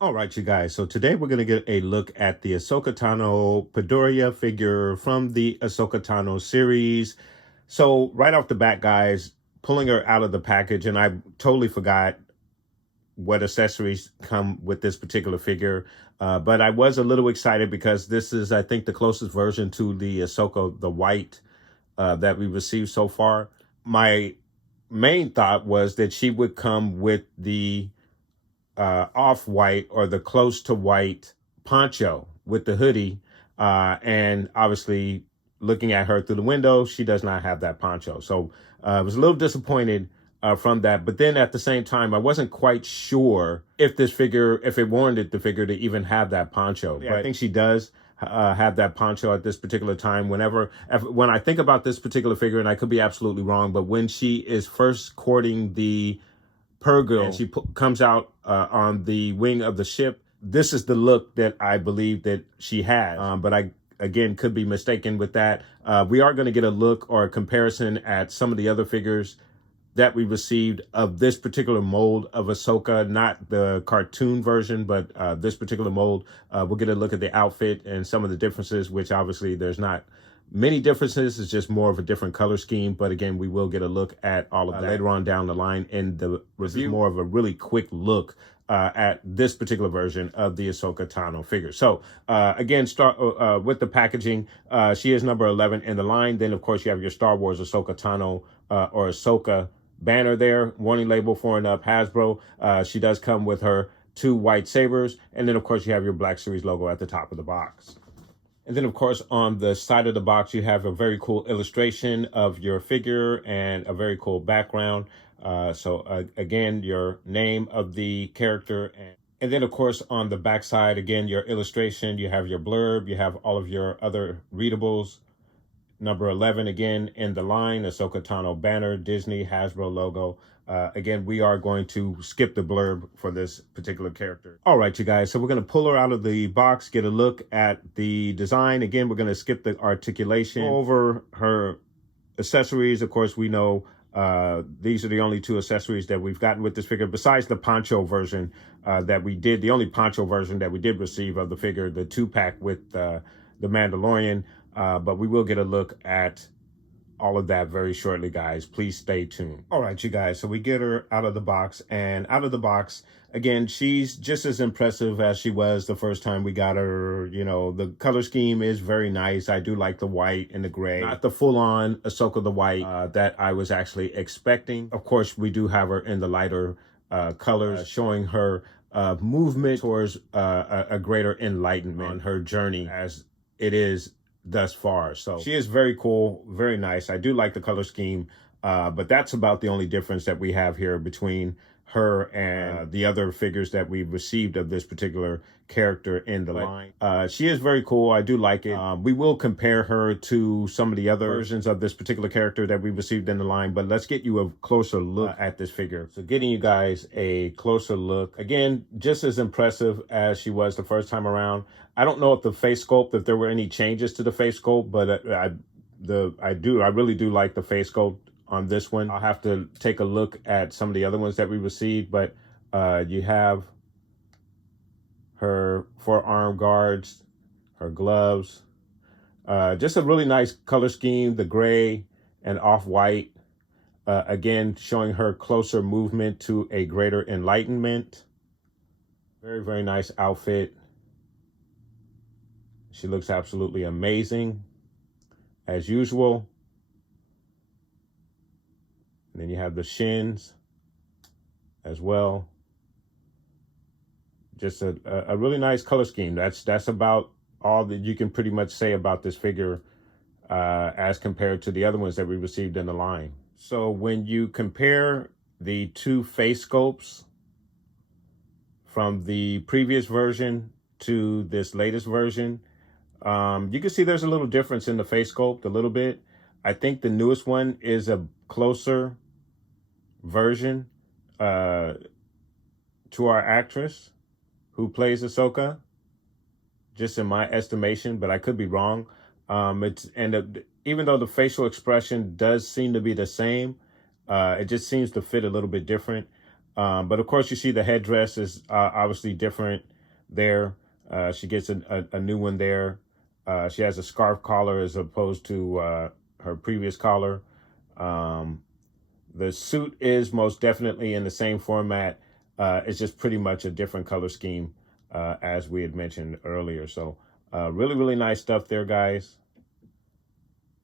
All right, you guys. So today we're going to get a look at the Ahsoka Tano Peridea figure from the Ahsoka Tano series. So right off the bat, guys, pulling her out of the package, and I totally forgot what accessories come with this particular figure. But I was a little excited because this is, I think, the closest version to the Ahsoka, the white that we received so far. My main thought was that she would come with the off-white or the close to white poncho with the hoodie. And obviously looking at her through the window, she does not have that poncho. So I was a little disappointed from that. But then at the same time, I wasn't quite sure if this figure, if it warranted the figure to even have that poncho. Yeah, but I think she does have that poncho at this particular time. When I think about this particular figure, and I could be absolutely wrong, but when she is first courting the Purgle, and she comes out on the wing of the ship, this is the look that I believe that she has. But I, again, could be mistaken with that. We are going to get a look or a comparison at some of the other figures that we received of this particular mold of Ahsoka, not the cartoon version, but this particular mold. We'll get a look at the outfit and some of the differences, which obviously there's not many differences. It's just more of a different color scheme. But again, we will get a look at all of that later on down the line in the review. More of a really quick look at this particular version of the Ahsoka Tano figure. So again, start with the packaging. She is number 11 in the line. Then, of course, you have your Star Wars Ahsoka Tano or Ahsoka banner there, warning label 4 and up, Hasbro. She does come with her 2 white sabers. And then, of course, you have your Black Series logo at the top of the box. And then, of course, on the side of the box, you have a very cool illustration of your figure and a very cool background. Again, your name of the character. And then, of course, on the back side, again, your illustration, you have your blurb, you have all of your other readables. Number 11, again, in the line, Ahsoka Tano banner, Disney, Hasbro logo. Again, we are going to skip the blurb for this particular character. All right, you guys, so we're going to pull her out of the box, get a look at the design. Again, we're going to skip the articulation. Over her accessories, of course, we know these are the only 2 accessories that we've gotten with this figure, besides the poncho version that we did, the only poncho version that we did receive of the figure, the 2-pack with the Mandalorian. But we will get a look at all of that very shortly, guys. Please stay tuned. All right, you guys. So we get her out of the box, and out of the box, again, she's just as impressive as she was the first time we got her. You know, the color scheme is very nice. I do like the white and the gray, not the full-on Ahsoka the white that I was actually expecting. Of course, we do have her in the lighter colors, showing her movement towards a greater enlightenment on her journey as it is thus far. So she is very cool, very nice. I do like the color scheme, but that's about the only difference that we have here between her and the other figures that we've received of this particular character in the line. She is very cool. I do like it. We will compare her to some of the other versions of this particular character that we received in the line, but let's get you a closer look at this figure. So getting you guys a closer look. Again, just as impressive as she was the first time around. I don't know if the face sculpt, if there were any changes to the face sculpt, but I really do like the face sculpt on this one. I'll have to take a look at some of the other ones that we received, but you have her forearm guards, her gloves, just a really nice color scheme, the gray and off-white, again, showing her closer movement to a greater enlightenment. Very, very nice outfit. She looks absolutely amazing, as usual. And then you have the shins as well. Just a really nice color scheme. That's about all that you can pretty much say about this figure as compared to the other ones that we received in the line. So when you compare the 2 face sculpts from the previous version to this latest version. You can see there's a little difference in the face sculpt a little bit. I think the newest one is a closer version uh, to our actress who plays Ahsoka, just in my estimation, but I could be wrong. Even though the facial expression does seem to be the same, it just seems to fit a little bit different. But of course, you see the headdress is obviously different there. She gets a new one there. She has a scarf collar as opposed to her previous collar. Um, the suit is most definitely in the same format. It's just pretty much a different color scheme, as we had mentioned earlier. So really, really nice stuff there, guys.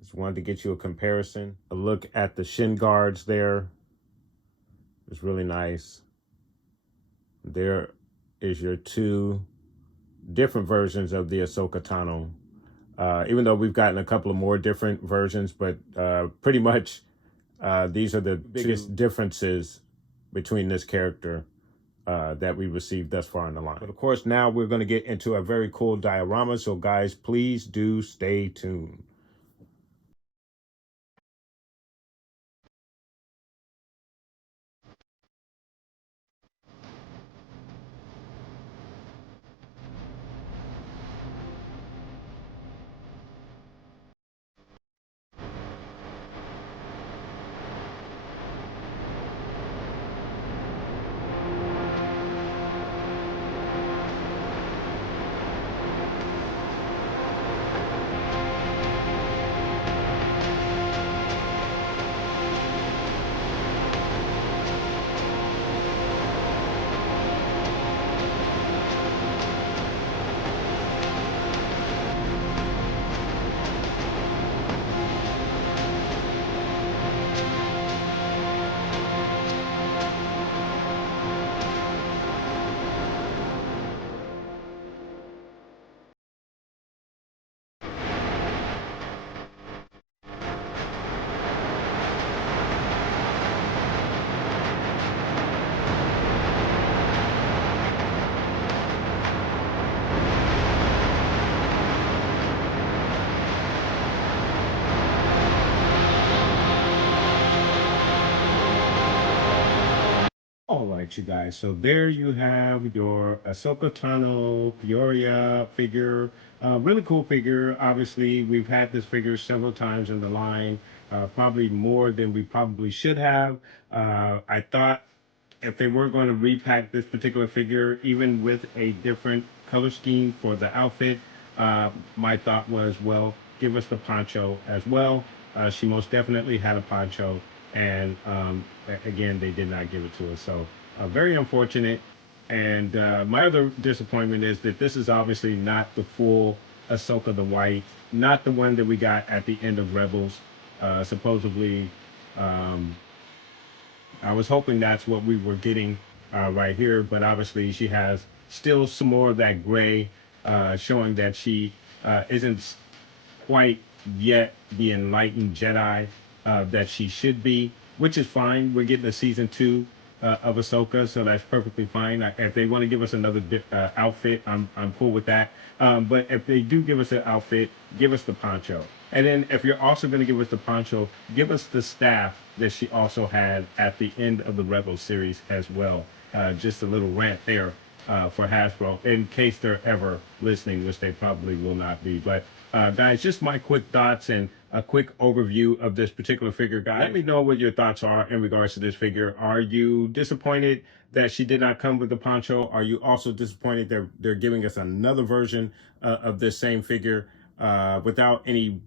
Just wanted to get you a comparison. A look at the shin guards there. It's really nice. There is your two different versions of the Ahsoka Tano. Even though we've gotten a couple of more different versions, but pretty much these are the biggest differences between this character that we received thus far in the line. But of course, now we're going to get into a very cool diorama. So guys, please do stay tuned. All right, you guys. So there you have your Ahsoka Tano Peridea figure. Really cool figure. Obviously, we've had this figure several times in the line, probably more than we probably should have. I thought if they were going to repack this particular figure, even with a different color scheme for the outfit, my thought was, well, give us the poncho as well. She most definitely had a poncho, and again, they did not give it to us. So very unfortunate. And my other disappointment is that this is obviously not the full Ahsoka the White, not the one that we got at the end of Rebels. Supposedly, um, I was hoping that's what we were getting right here, but obviously she has still some more of that gray, showing that she isn't quite yet the enlightened Jedi that she should be, which is fine. We're getting a season two of Ahsoka, so that's perfectly fine. If they want to give us another outfit, I'm cool with that. But if they do give us an outfit, give us the poncho. And then if you're also going to give us the poncho, give us the staff that she also had at the end of the Rebel series as well. Just a little rant there for Hasbro, in case they're ever listening, which they probably will not be. But guys, just my quick thoughts and a quick overview of this particular figure. Guys, let me know what your thoughts are in regards to this figure. Are you disappointed that she did not come with the poncho? Are you also disappointed that they're giving us another version of this same figure without any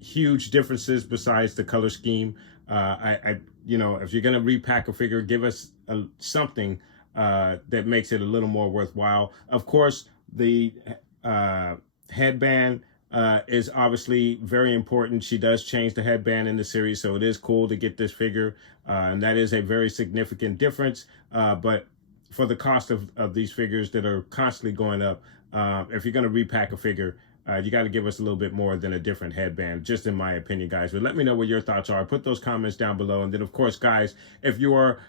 huge differences besides the color scheme? If you're gonna repack a figure, give us something that makes it a little more worthwhile. Of course, the headband is obviously very important. She does change the headband in the series, so it is cool to get this figure, and that is a very significant difference. But for the cost of these figures that are constantly going up, if you're going to repack a figure, you got to give us a little bit more than a different headband, just in my opinion, guys. But let me know what your thoughts are. Put those comments down below. And then, of course, guys, if you are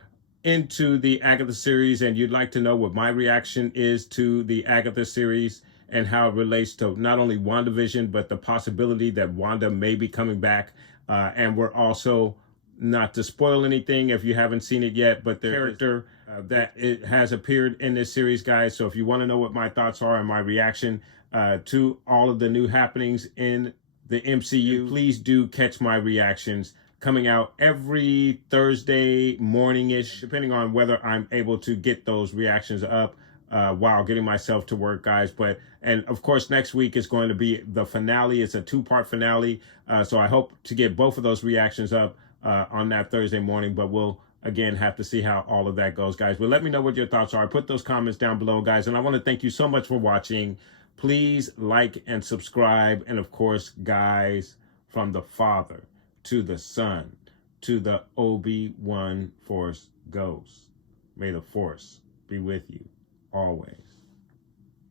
into the Agatha series and you'd like to know what my reaction is to the Agatha series and how it relates to not only WandaVision, but the possibility that Wanda may be coming back. And we're also, not to spoil anything if you haven't seen it yet, but the character that it has appeared in this series, guys. So if you want to know what my thoughts are and my reaction to all of the new happenings in the MCU, please do catch my reactions coming out every Thursday morning-ish, depending on whether I'm able to get those reactions up while getting myself to work, guys. And of course, next week is going to be the finale. It's a 2-part finale. So I hope to get both of those reactions up on that Thursday morning, but we'll again have to see how all of that goes, guys. But let me know what your thoughts are. Put those comments down below, guys. And I want to thank you so much for watching. Please like and subscribe. And of course, guys, from the Father to the Son to the Obi-Wan Force Ghost, may the Force be with you always.